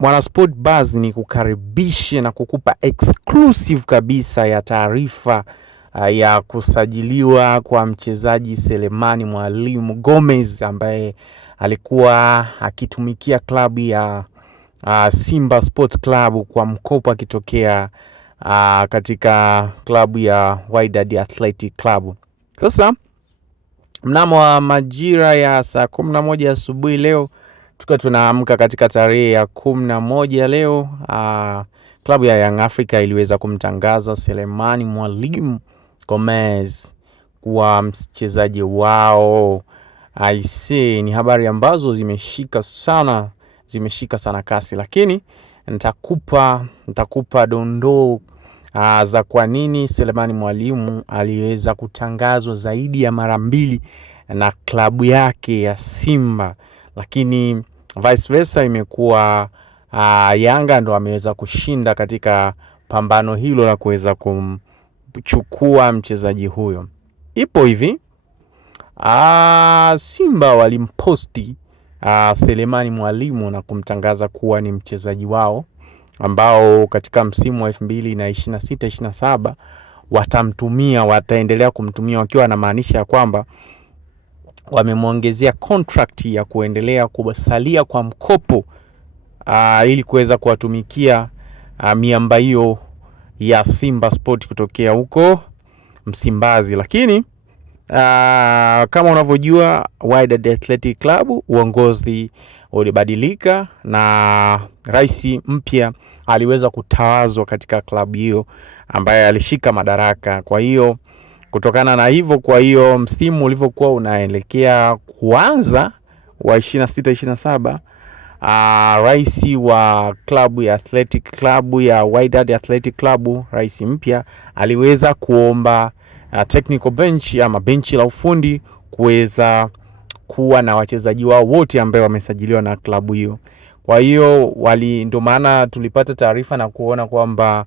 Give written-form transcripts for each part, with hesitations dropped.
Mwanasport Buzz ni kukaribishe na kukupa exclusive kabisa ya taarifa ya kusajiliwa kwa mchezaji Selemani Mwalimu Gomez ambaye alikuwa akitumikia klabu ya Simba Sports Club kwa mkopo akitokea katika klabu ya Wydad Athletic Club. Sasa mnamo wa majira ya saa 11 asubuhi leo tukiwa tunaamka katika tarehe ya 11 leo, klabu ya Young Africa iliweza kumtangaza Selemani Mwalimu Gomez kuwa mchezaji wao. Ni habari ambazo zimeshika sana kasi, lakini nitakupa dondoo za kwa nini Selemani Mwalimu aliweza kutangazwa zaidi ya mara 2 na klabu yake ya Simba, lakini vice versa imekuwa Yanga ndo ameweza kushinda katika pambano hilo la kuweza kumchukua mchezaji huyo. Ipo hivi, Simba walimposti Selemani Mwalimu na kumtangaza kuwa ni mchezaji wao ambao katika msimu wa 2026-27 wataendelea kumtumia, wakiwa na maanisha ya kwamba wamemwongezea contract ya kuendelea kusalia kwa mkopo ili kuweza kuwatumikia miamba hiyo ya Simba Sport kutokea huko Msimbazi. Lakini kama unavyojua Wydad Athletic Club uongozi ulibadilika na rais mpya aliweza kutawazwa katika klabu hiyo ambaye alishika madaraka. Kwa hiyo kutokana na hivyo, kwa hiyo msimu ulivyokuwa unaelekea kuanza wa 26-27, rais wa klabu ya Athletic Club ya Wydad Athletic Club, rais mpya aliweza kuomba technical bench ama benchi la ufundi kuweza kuwa na wachezaji wao wote ambao wamesajiliwa na klabu hiyo. Kwa hiyo ndio maana tulipata taarifa na kuona kwamba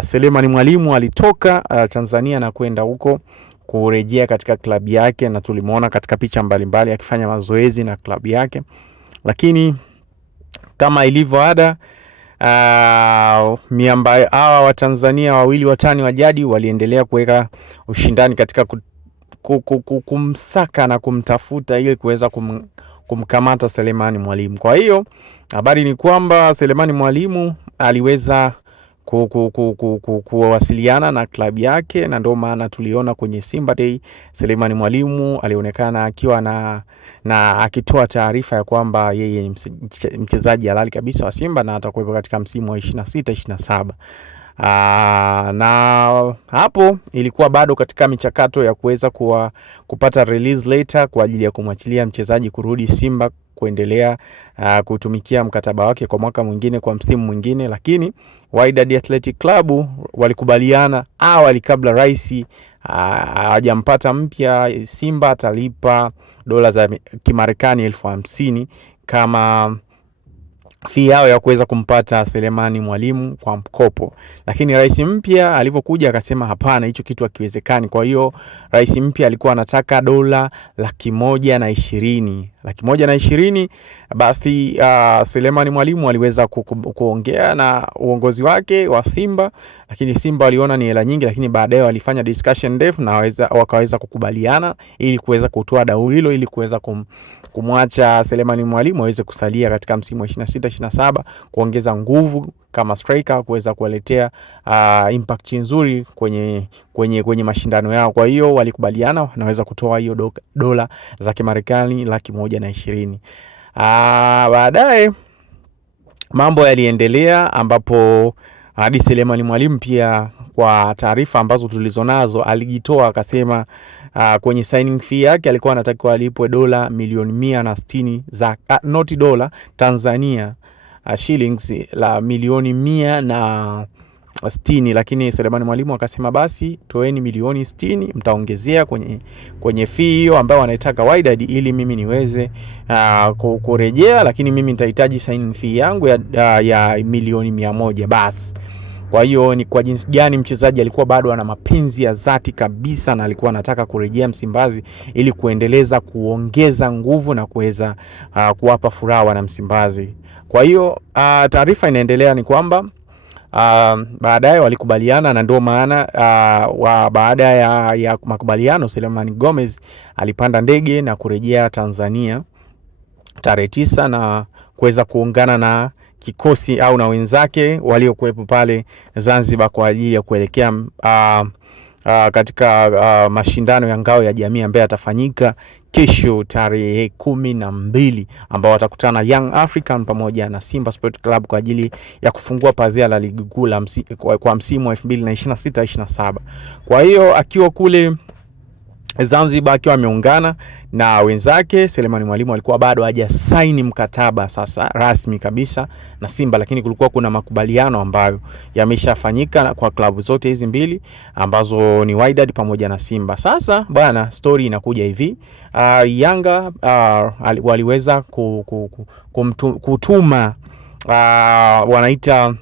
Selemani Mwalimu alitoka Tanzania na kwenda huko kurejea katika klabu yake, na tulimuona katika picha mbalimbali akifanya mazoezi na klabu yake. Lakini kama ilivyo ada, miamba hawa wa Tanzania wawili watani wa jadi waliendelea kuweka ushindani katika kumsaka na kumtafuta ili kuweza kumkamata Selemani Mwalimu. Kwa hiyo habari ni kwamba Selemani Mwalimu aliweza kuwasiliana na klabu yake, na ndio maana tuliona kwenye Simba Day Selemani Mwalimu alionekana akiwa na akitoa taarifa ya kwamba yeye ni mchezaji halali kabisa wa Simba na atakuwepo katika msimu wa 26-27. Na hapo ilikuwa bado katika michakato ya kuweza kupata release letter kwa ajili ya kumwachilia mchezaji kurudi Simba kuendelea kutumikia mkataba wake kwa mwaka mwingine, kwa msimu mwingine. Lakini Wydad Athletic Club walikubaliana awali kabla rais hajampata mpya, Simba atalipa dola za Kimarekani 50,000 kama fee yao ya kuweza kumpata Selemani Mwalimu kwa mkopo. Lakini rais mpya alipokuja akasema hapana, hicho kitu hakiwezekani. Kwa hiyo rais mpya alikuwa anataka dola 120,000. 120,000. Basi Selemani Mwalimu aliweza kuongea na uongozi wake wa Simba, lakini Simba waliona ni hela nyingi, lakini baadaye walifanya discussion ndefu na wakaweza kukubaliana ili kuweza kutoa dau hilo ili kuweza kumwacha Selemani Mwalimu aweze kusalia katika msimu wa 26-27, kuongeza nguvu kama striker, kuweza kuwaletea impact nzuri kwenye mashindano yao. Kwa hiyo walikubaliana wanaweza kutoa hiyo dola za Kimarekani 120,000. Baadaye mambo yaliendelea ambapo hadi Selemani Mwalimu pia, kwa taarifa ambazo tulizonazo, alijitoa akasema kwenye signing fee yake alikuwa anatakiwa alipwe dola milioni 160 za not dola Tanzania, shillings la milioni 160, lakini Selemani Mwalimu akasema basi toeni milioni 60 mtaongezea kwenye fee hiyo ambayo wanaitaka Wydad ili mimi niweze kurejea, lakini mimi nitahitaji signing fee yangu ya milioni 100 basi. Kwa hiyo ni kwa jinsi gani mchezaji alikuwa bado ana mapenzi ya dhati kabisa na alikuwa anataka kurejea Msimbazi ili kuendeleza kuongeza nguvu na kuweza kuwapa furaha wana Msimbazi. Kwa hiyo taarifa inaendelea ni kwamba baadaye walikubaliana, na ndio maana baada ya makubaliano Selemani Gomez alipanda ndege na kurejea Tanzania tarehe 9 na kuweza kuungana na kikosi au na wenzake waliokuwepo pale Zanzibar kwa ajili ya kuelekea katika mashindano ya ngao ya jamii ambayo yatafanyika kesho tarehe 12, ambao watakutana Young African pamoja na Simba Sport Club kwa ajili ya kufungua pazia la ligi kuu kwa msimu wa 2026-27. Kwa hiyo akiwa kule Zanzibar akiwa ameungana na wenzake, Selemani Mwalimu alikuwa bado hajasaini mkataba sasa rasmi kabisa na Simba, lakini kulikuwa kuna makubaliano ambayo yameshafanyika kwa klabu zote hizi mbili ambazo ni Wydad pamoja na Simba. Sasa bwana, story inakuja hivi. Yanga waliweza kutuma wanaita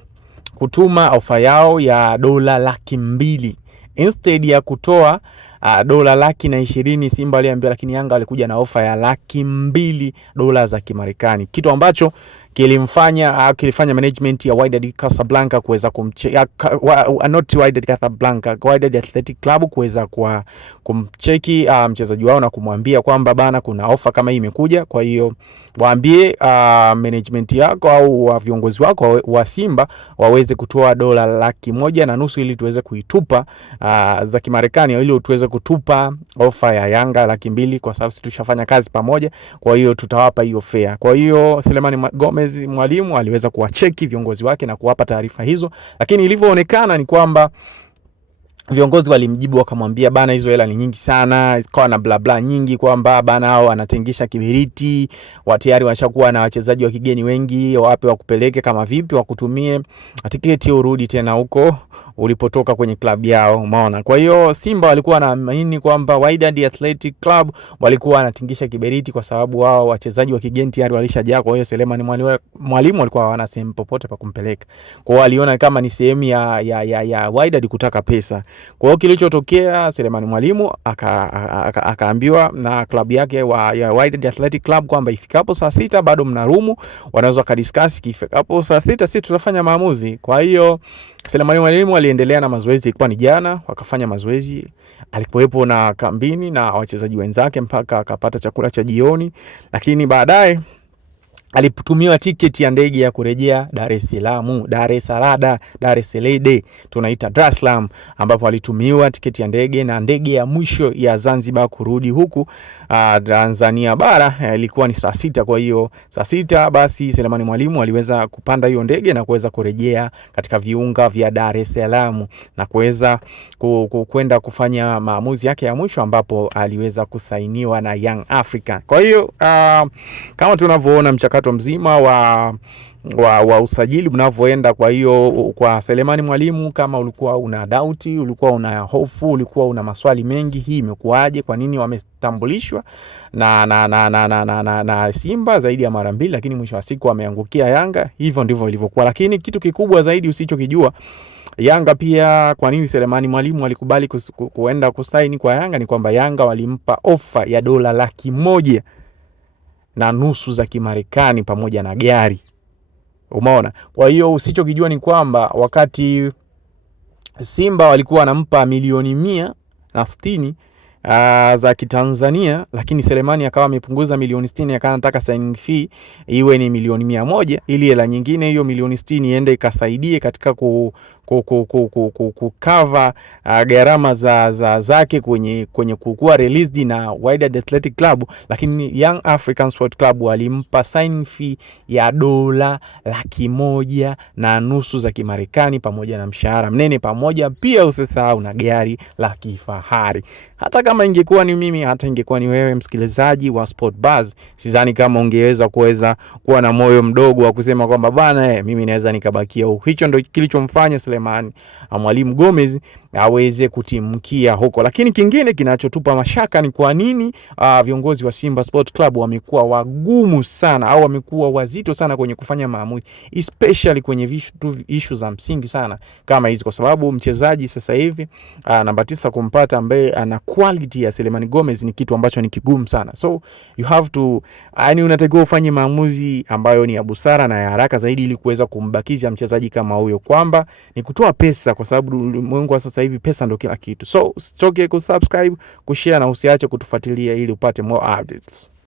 kutuma ofa yao ya $200,000 instead ya kutoa $120,000 Simba aliambiwa, lakini Yanga walikuja na ofa ya $200,000 za Kimarekani, kitu ambacho kilifanya management ya Wydad Casablanca kuweza Wydad Athletic Club kuweza kumcheki mchezaji wao na kumwambia kwamba bana, kuna ofa kama hii imekuja, kwa hiyo waambie management yako au viongozi wako wa Simba waweze kutoa $150,000 ili tuweze kuitupa za Kimarekani, ili tuweze kutupa ofa ya Yanga $200,000 kwa sababu tushafanya kazi pamoja, kwa hiyo tutawapa hiyo fair. Kwa hiyo Selemani Gomez Mwalimu aliweza kuwacheki viongozi wake na kuwapa taarifa hizo, lakini ilivyoonekana ni kwamba viongozi walimjibu wakamwambia bana, hizo hela ni nyingi sana, ikawa na bla bla nyingi kwamba bana hao wanatengisha kibiriti, tayari washakuwa na wachezaji wa kigeni wengi, wape wakupeleke kama vipi, wakutumie tiketi urudi tena huko ulipotoka kwenye klabu yao, umeona. Kwa hiyo Simba walikuwa wanaamini kwamba Wydad Athletic Club walikuwa wanatingisha kiberiti kwa sababu wao wachezaji wa kigeni tayari walishajaa. Kwa hiyo Selemani Mwalimu walikuwa hawana sehemu popote pa kumpeleka, kwa hiyo waliona kama ni sehemu ya Wydad kutaka pesa. Kwa hiyo kilichotokea, Selemani Mwalimu akaambiwa na klabu yake ya Wydad Athletic Club kwamba ifikapo saa 6 bado mna room, wanaweza kadiscuss, ifikapo saa 6 sisi tutafanya maamuzi. Kwa hiyo Selemani Mwalimu aliendelea na mazoezi, ilikuwa ni jana, wakafanya mazoezi, alikuwepo na kambini na wachezaji wenzake mpaka akapata chakula cha jioni, lakini baadaye alipotumiwa tiketi ya ndege ya kurejea Dar es Salaam tunaita Dar es Salaam, ambapo alitumiwa tiketi ya ndege na ndege ya mwisho ya Zanzibar kurudi huku Tanzania bara ilikuwa ni saa 6. Kwa hiyo saa 6 basi Selemani Mwalimu aliweza kupanda hiyo ndege na kuweza kurejea katika viunga vya Dar es Salaam na kuweza kwenda kufanya maamuzi yake ya mwisho, ambapo aliweza kusainiwa na Young Africa. Kwa hiyo kama tunavyoona mchakato mzima wa usajili unavyoenda. Kwa hiyo kwa Selemani Mwalimu, kama ulikuwa una doubt, ulikuwa una hofu, ulikuwa una maswali mengi, hii imekuaje, kwa nini wametambulishwa na Simba zaidi ya mara 2 lakini mwisho wa siku wameangukia Yanga, hivyo ndivyo ilivyokuwa. Lakini kitu kikubwa zaidi usichokijua, Yanga pia, kwa nini Selemani Mwalimu alikubali kuenda kusaini kwa Yanga, ni kwamba Yanga walimpa ofa ya $150,000 za Kimarekani pamoja na gari, umeona. Kwa hiyo usichokijua ni kwamba wakati Simba walikuwa wanampa $160,000 za Kitanzania, lakini Selemani akawa amepunguza $60,000, akawa anataka signing fee iwe ni $100,000 ili hela nyingine hiyo $60,000 iende ikasaidie katika kukava gharama zake kwenye kuwa released na Wydad Athletic Club. Lakini Young African Sport Club walimpa signing fee ya $150,000 za Kimarekani pamoja na mshahara mnene, pamoja pia usisahau na gari la kifahari. Hata kama ingekuwa ni mimi, hata ingekuwa ni wewe msikilizaji wa Sport Buzz, sidhani kama ungeweza kuwa na moyo mdogo wa kusema kwamba bana mimi naweza nikabakia huko. Hicho ndio kilichomfanya Selemani Mwalimu Gomez aweze kutimkia huko. Lakini kingine kinachotupa mashaka ni kwa nini viongozi wa Simba Sport Club wamekuwa wagumu sana au wamekuwa wazito sana kwenye kufanya maamuzi, especially kwenye issue za msingi sana kama hizi, kwa sababu mchezaji sasa hivi namba 9 kumpata ambaye ana quality ya Selemani Gomez ni kitu ambacho ni kigumu sana. So you have to, yani unatakiwa ufanye maamuzi ambayo ni ya busara na ya haraka zaidi ili kuweza kumbakisha mchezaji kama huyo, kwamba ni kutoa pesa, kwa sababu ulimwengu wa sasa hivi pesa ndio kila kitu. So usichoke kusubscribe, kushare na usiache kutufuatilia ili upate more updates.